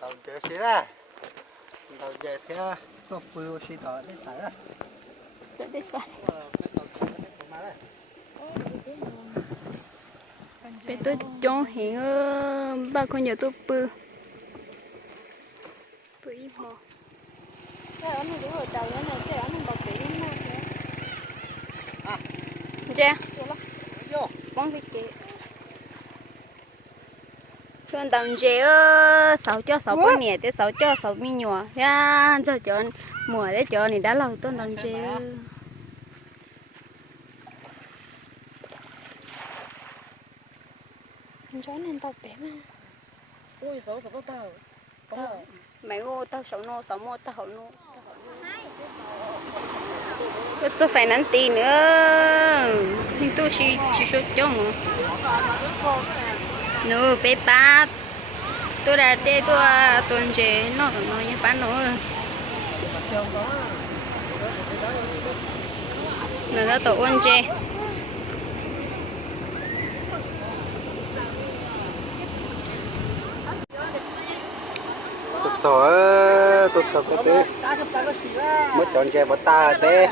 đầu chơi xí ra đầu chơi thì tôi bự xí tỏ để xài ra Để để phải. Bé tôi chọn hiện ơ ba con nhà tôi bự. Bự ít mò. Dạ. Bóng cái chị. Phương tầm chế ơ sáu cho sáu con nhẹ tới sáu cho sáu mi nhỏ. Ya cho cho mùa đấy cho này đã lâu tôi tầm chế. Chó nên tao bé mà. ôi sáu sáu tàu Tao mày ngô tao sáu nô sáu mô tao hậu nô. Tôi phải nắn tí nữa. Nhưng tôi chỉ chỉ số cho nô bé ba. Tôi đã để tôi, tuần chế nó nó như bán nữa. Nó đã tổ ôn chế. tụt thổi tụt thổi cái thứ mất chọn chơi bắt ta thế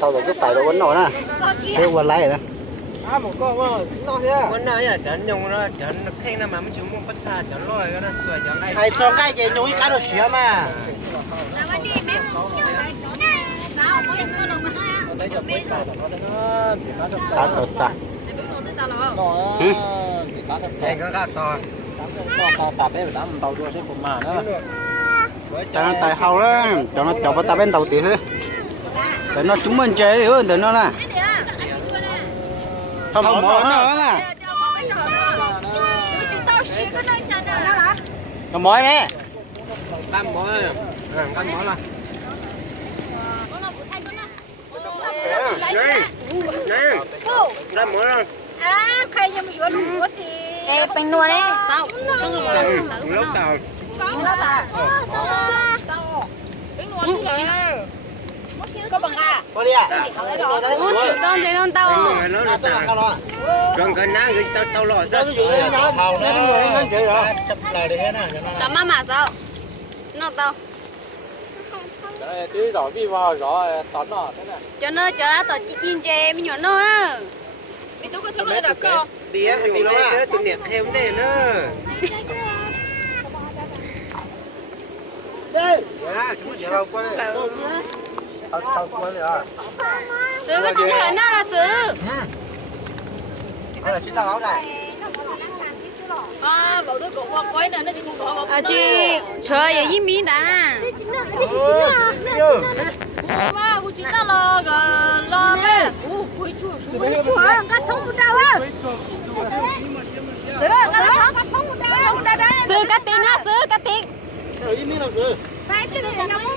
sau đó cứ phải đồ quấn nổi nè thế quần lại nè à một con mà nó thế vấn đề là chọn dùng nó chọn khen nó mà mới chịu mua bắt xa chọn lôi cái nó sửa chọn đây hay cho cái gì nhúng cái đồ xỉa mà ta thật ta chạy cái gạt to cho nó tại hậu đó cho nó cho bắt ta bên đầu tí thôi để nó chúng mình chơi hơn để nó nè không không mở nó nè nó mới nè mỗi tam mỗi là nè tam mỗi là À, khai cho mình vô lúc có thì Ê, bánh nua đấy. Sao? lúc tàu ta. Cái nguồn gì Có bằng à? có đi à? Ủa, sự con chơi con tao. người nó là tàu còn cái ná cái tao tao lò sao Sao mà mà sao? Nó tao. tí rõ vi vào rõ tón nọ thế này. Cho nó cho nó tao chỉ chiên chè mình nhỏ nó á. Vì tôi có sống ở đó cơ. bia thì mình lấy tụi niệm thêm đây nữa Sự cái chuyện là nó là sự. À, bảo tôi cũng qua quấy nữa nó chỉ cũng bỏ À chị, trời ơi, ý miếng đã. Wow, cô chính là lo lo bé. Ủa, quấy chua, quấy chua, cái thông của đâu á? Được, cái thông của đó. Sự cái tiền á, sự cái. Phải cái này nó muốn đâu sao, bắt đầu nó nhỏ.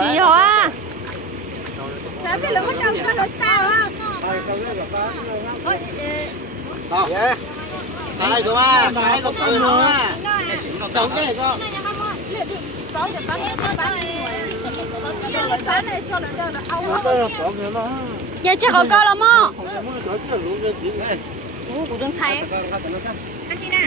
Chị hả? Sao cái lỗ đâu có đâu sao á? Đây cơ mà, cái có cười nó à. Tổng cái cơ. Tối giờ bán nó bán nhỏ. Bán này cho nó nó âu. Giờ chắc họ coi lắm á. Ủa, của đừng say. Anh chị nè.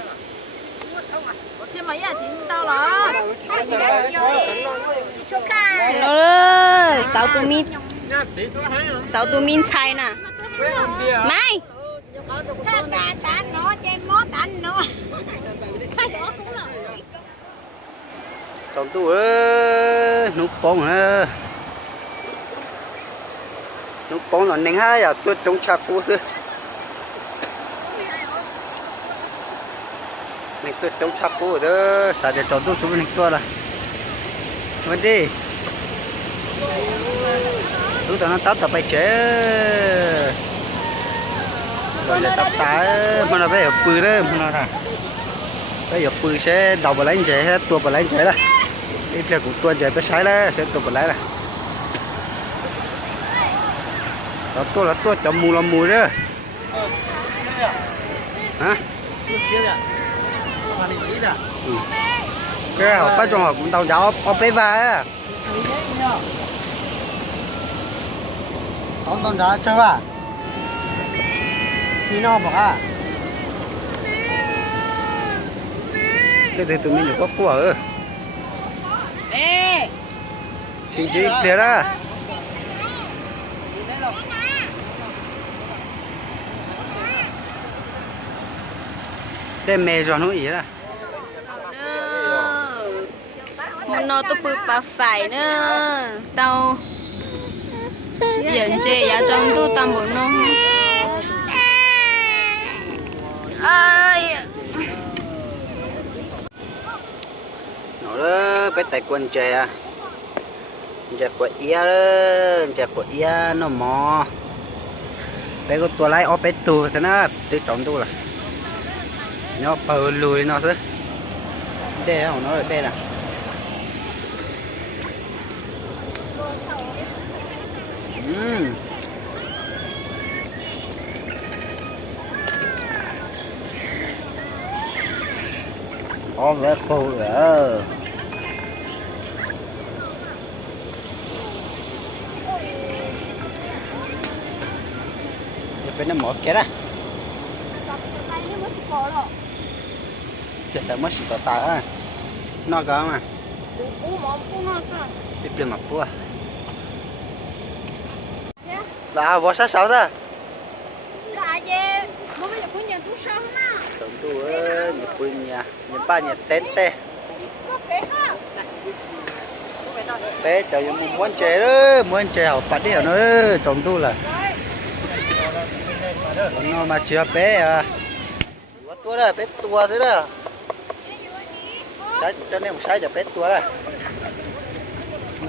hả? Ủa, tôi chính là. Nó dễ cái nha. Chắc chưa đấy để cái liều. Nè, À, bảo tôi cũng quên. có phải cây kia mới kia là sao? Để cái cái mi để Nó để sao cho ta hụt cho cho nó sai đi chỗ đấy nó chuẩn đời nha. Tôi chỉ tao xuyên muốn rồi. Chứ mấy à chính tao là. Chị chúc ca. Nó đó, sáu tụ min. Sáu tụ min xay nè. Mai. Sao ta ta nó chơi mó tánh nó. Khai đó cũng là. Còn tu ơ, nút bông ơ. Nút bông nó nén ha, giờ tôi trông chặt cú thôi. Mình cứ trông chặt cú đó, sao để trốn tu chúng mình tua là. Vấn đi. Tu tao nó tát tập bài chế. Rồi là tập tá mà nó phải ở bự đó, mà nó thà. Bây giờ bự sẽ đầu vào lấy chế, tua vào lấy chế là ít là cũng tua chế tới sai là sẽ tua vào lấy là đó tôi là tôi chấm mù là mù đó hả cái học bắt trong học cũng tàu giáo ở bên vào Tông tông đó chơi ba. Đi nó bảo à. cái thứ tụi mình có của ơ chị chị kia đó cái rồi nó gì đó? Một nó tôi bự bà phải nữa. Tao Dẫn chê giá trong tu tâm bộ nó Ai nó đó bé tay quần chè à. Chè của ia đó chè của ia nó mò. Bé có tua lại ở bé tù thế nó tự trọng tu là nó bờ lùi nó chứ đây không nó ở đây nè Ừm. Có vẻ khô rồi. Bên nó một cái đó. Chết đã mất sự tỏ tả á. Nó có mà. Cái kia mà bua. Là vô sát sáu ta. Tổng tu ơi, nhập quên nhà, nhập ba nhà tên tê. Bé trời ơi, muốn chơi đó, muốn học bắt đi nó tổng tu là. Nó mà chưa bé à. Tua đó, bé tua thế đó. ใช้ตอนนี้ผมใช้จะเป็ดตัวเลย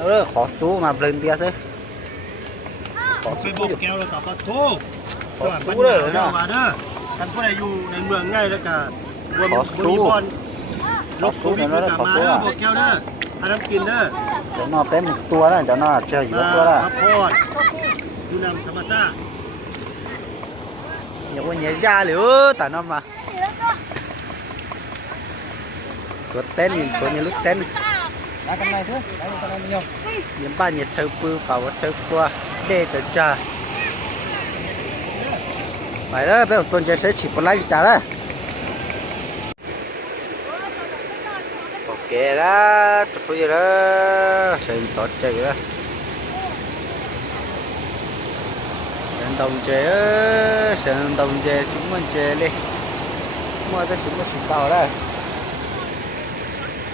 เออขอซูมาเปลนเบียร์ซิขอไปซูบอกแก้วเล้วต่อก็ทูขอซูเลยเนาะท่านผู้ใดอยู่ในเมืองง่ายแล้วก็บนบนบอลลบตู้นี่ก็มาเด้อบอกแก้วเด้ออันนั้นกินเด้อเดี๋ยวนอเต็มตัวแล้วเดี๋ยวนอเยออยู่ตัวละพอดอยู่นำธรรมชาติอย่าวันเยียยาเลยอแต่นอมา đã cái này nhiều. Những ba nhiệt thơ bư vào thơ qua để cho cha phải đó bây giờ chơi sẽ chỉ có lấy trả đó. Ok đó tôi giờ đó. Sẽ tốt chơi đó. Sơn đồng á, Sơn đồng chơi chúng mình chơi đi. Mua tới chúng mình xịt tàu đó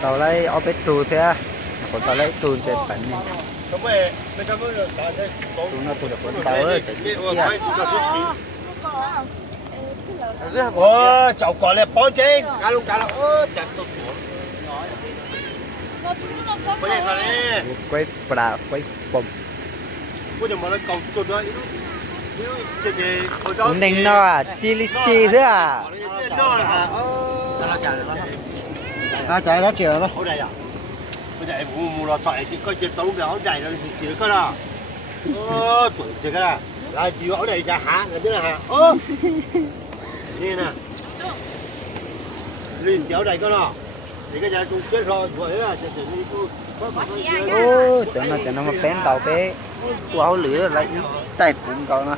tàu lấy ở bên tù thế à còn tàu lấy tù chơi bẩn này ทำไมไม่ทำให้สารได้ตรง tù nó tù được con tàu ấy chơi นี่ kia ว่าใช้ตัวสุดที่โอ้เจ้าก่อนเลยป้ 啊，就係一隻咯。好大啊！佢就係冇冇落曬，只嗰只到嘅好大啦，住住㗎啦。哦，住住㗎啦。嗱，住好大隻下，嗰啲啦下。哦，先啦。亂走嚟㗎啦。而家就仲識落住啦，就就呢個。Ôi, tưởng là tưởng nó mà bén đầu bé Quá lửa lại tay cũng có nó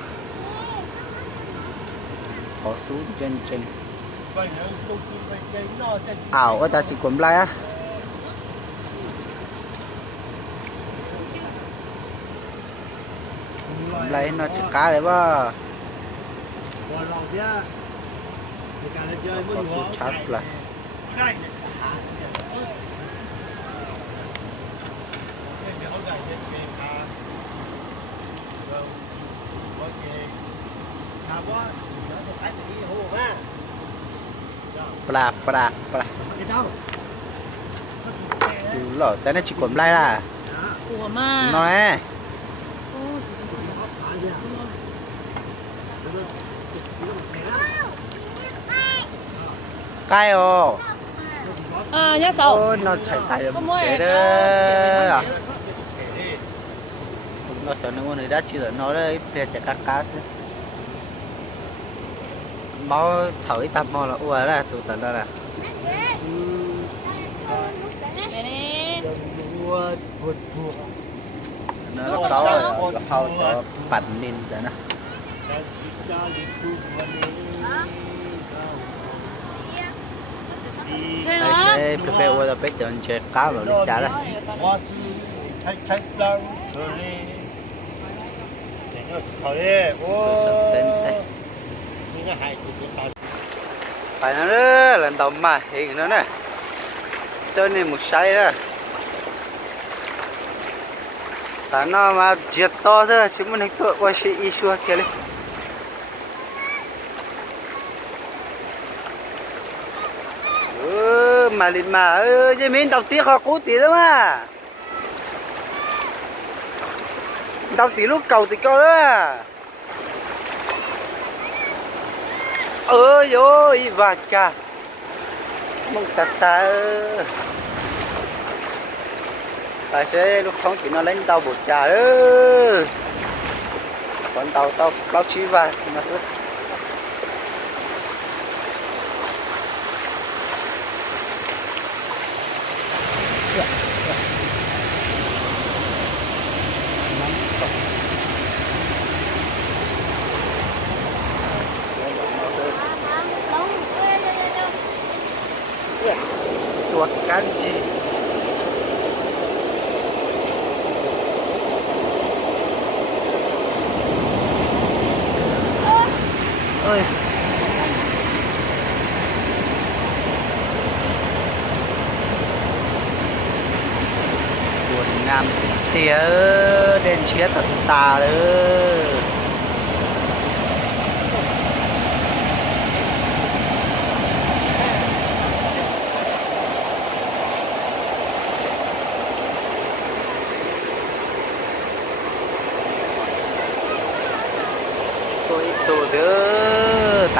Khó xuống chân chân เอาวอาจะรย์จิกลมไรอะไรนอจิกาเลยว่าก็สุดชัดละถามว่าเหลือตกไอ้ตรงนี้โห pra pra pra Chú lỏ cái này chỉ còn lại là Của mà. Nó nè Cay ồ À nhớ sầu nó chảy tay em chế đó Nó sợ nó ngon này đã chỉ là nó đấy Thì chạy cá cá thế bó thổi tập mò là ua là tụ tận đó là nó nó có rồi nó khâu cho bạch nên rồi nè Chơi Ai phải sẽ prepare ua là chơi cá rồi đi trả đó rồi. Để thôi. Ô phải nó rất là đầu mà, hiện nó nè. Cho nên một say đó. Tại nó mà giật to thôi chứ mình hình tượng qua sĩ issue kia đi. Mà lên mà ừ cái mình đọc tiếng khó cố tí đó mà đọc tiếng lúc cầu thì có đó. Ơi, ôi yo i mong tata ta tài xế lúc không chỉ nó lên tàu bột trà ơ. Còn tàu tàu báo chí và nó cứ chuột kanji. Ơi buồn nam tía đen chia thật tà đấy tôi tôi đứa tại mà sớm mình nên từ pháo tuần đầu chế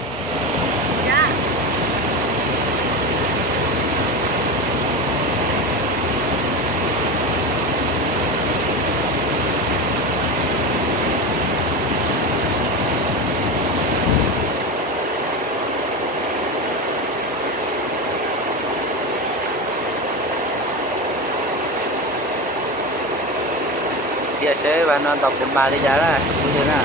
dia sẽ và nó đọc đến bà đi giá là như thế nào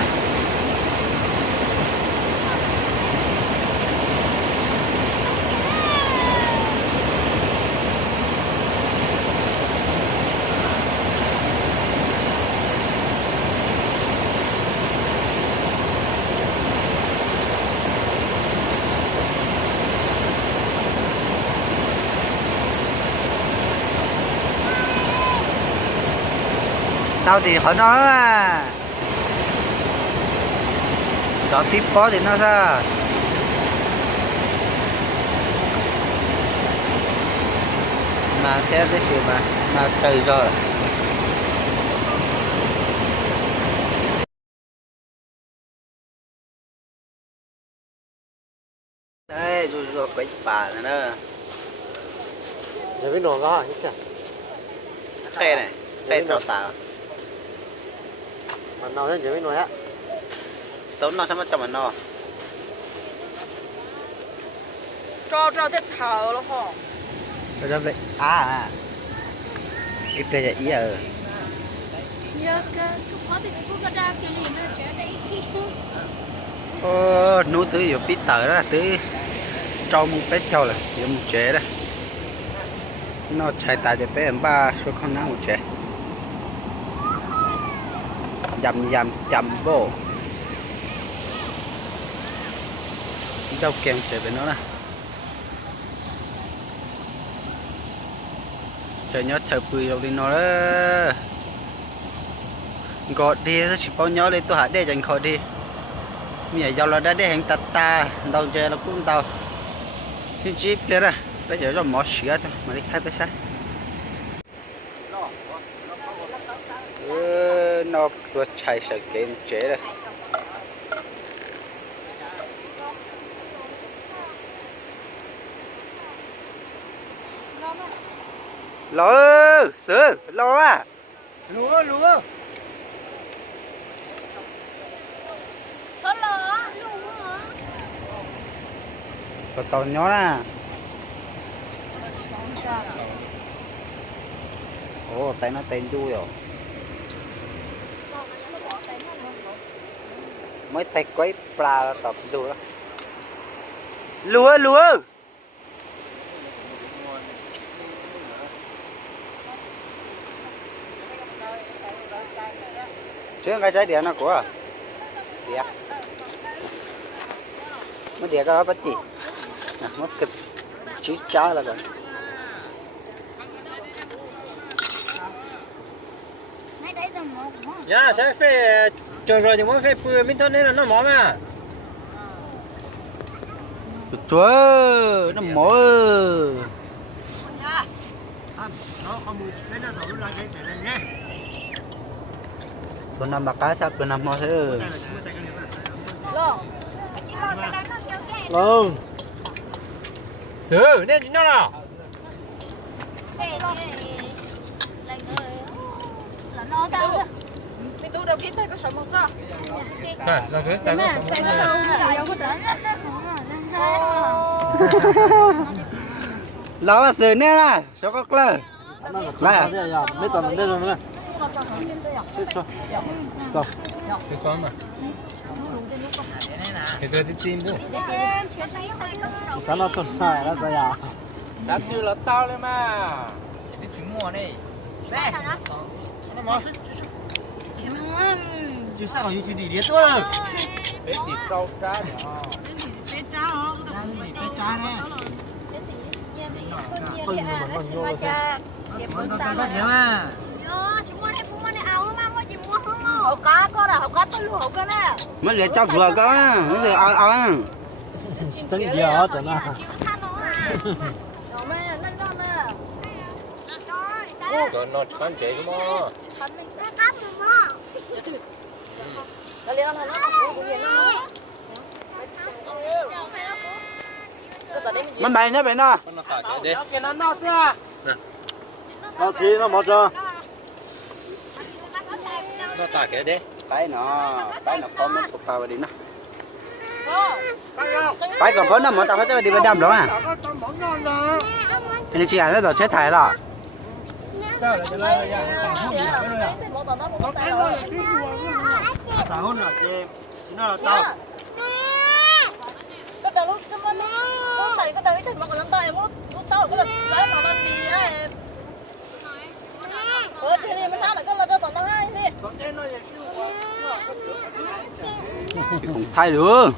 tao thì hỏi nó à đó tiếp có thì nó sao? Mà theo cái sự mà mà trời rồi. Đây rồi rồi quấy bà nữa đó. Để biết nổ có hả? Chả. khe này khe tao tạo Mà nào thế chỉ biết nổ á. tốn nó sao mà cho mình no Cho cho thế thở nó hả? rồi đó vậy à à. Cái kia là ý Nhớ cái chút khó thì cũng có ra cái liền nó trẻ đấy Ô, nú tứ giờ biết tờ đó tứ. Cho một bé cho là giờ một trẻ đó. Nó chạy tại để bé em ba số con nắng một trẻ chầm bộ đâu kèm trẻ với nó nè chờ nhớ chờ bùi đâu đi nó đó. Gọi đi chỉ bao nhớ lên tôi hãy để dành khỏi đi. Giờ giao là đã để hàng tạt ta. Đầu giờ là cũng tàu xin chip kia ra bây giờ cho mỏ sữa thôi. Mà đi khai bây giờ ừ nó tua chạy sợ kén chế rồi lô sư lô à. Lúa lúa. Có tàu nhỏ nè. Ồ tay nó tên vui rồi. mới tay quấy pla tập đùa lúa lúa! Chứ cái trái đĩa nó của à? đĩa. Mới đĩa cái đó bắt gì mất kịp chỉ chá là rồi Yeah, chef trời rồi thì muốn phải bừa mình thôi nên là nó mỏ mà. Chúa nó mỏ nó không nằm bạc cá sắp tôi nằm mỏ thế. Lò. Chị lò cái nó nào? Là nó đâu mình tu đầu kia tay có sống không sao? rồi rồi cái Mẹ, xe nó đâu? Đâu có đến. lão là sườn nè là sao có cơ là mấy tuần đây rồi nè cái con mà. Cái tôi tin đâu sao nó tuần này nó sao à? Đã chưa là tao lên mà. Cái chuyện mua này nó mỏ chứ sao như chỉ đi đĩa thôi bé đi câu cá nhỉ bé cá không bé cá nè. Hãy subscribe cho kênh Ghiền Mì Gõ Để không bỏ lỡ những video hấp dẫn ก็นอนกันเจ๋งมั้ง chán chế cái mà Thật mình cứ cắp rồi mà. Nó liền nó nó cũng cũng liền nó. Cái tờ đấy mình mình bày nhá bày nó Nó phải cái đấy cái nó nó xưa. Nó chi nó mở cho Nó bày nó nó có mấy cục vào đi nó bày còn có nó mở tàu phải cho đi vào đầm đó à nó chỉ là nó rồi chết thải rồi Cũng thay được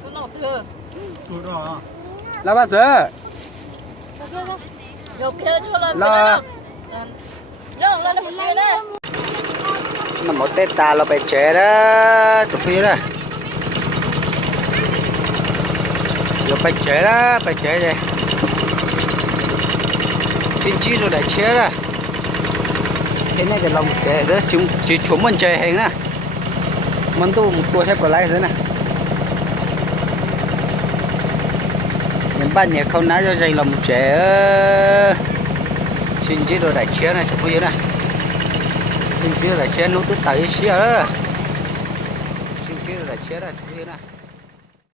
là bao giờ là nó một tết ta là phải chế đó. Chụp phi đó. Giờ phải chế đó, phải chế gì chín chín rồi để chế đó. Thế này cái lòng chế đó, chúng chỉ chúng mình chế hình nè mình tu một tua thép còn lại thế này. Những bạn nhẹ không nói cho dây lòng chế xin chỉ rồi đại chia này chụp như này. Xin chỉ rồi đại nó nút tẩy tới chia xin chỉ rồi đại chia này.